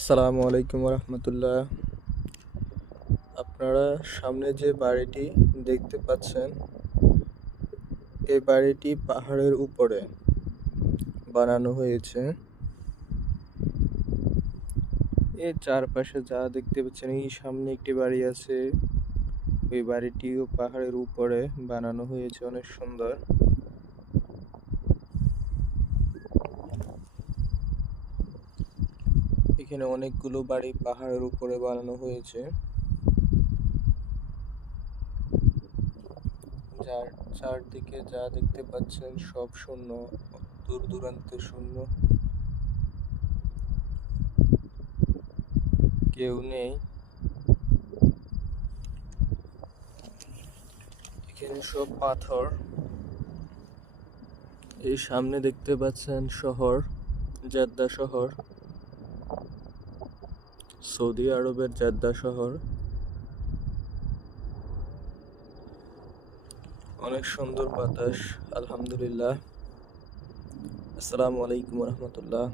আসসালামু আলাইকুম রহমতুল্লাহ। আপনারা সামনে যে বাড়িটি দেখতে পাচ্ছেন, এই বাড়িটি পাহাড়ের উপরে বানানো হয়েছে। এর চারপাশে যা দেখতে পাচ্ছেন, এই সামনে একটি বাড়ি আছে, ওই বাড়িটিও পাহাড়ের উপরে বানানো হয়েছে, অনেক সুন্দর। এখানে অনেকগুলো বাড়ি পাহাড়ের উপরে বানানো হয়েছে, যার চারদিকে যা দেখতে পাচ্ছেন সব শূন্য, দূর দূরান্তে শূন্য, কেউ নেই। এখানে সব পাথর। এই সামনে দেখতে পাচ্ছেন শহর, জেদ্দা শহর, সৌদি আরবের জেদ্দা শহর। অনেক সুন্দর বাতাস, আলহামদুলিল্লাহ। আসসালামু আলাইকুম রহমতুল্লাহ।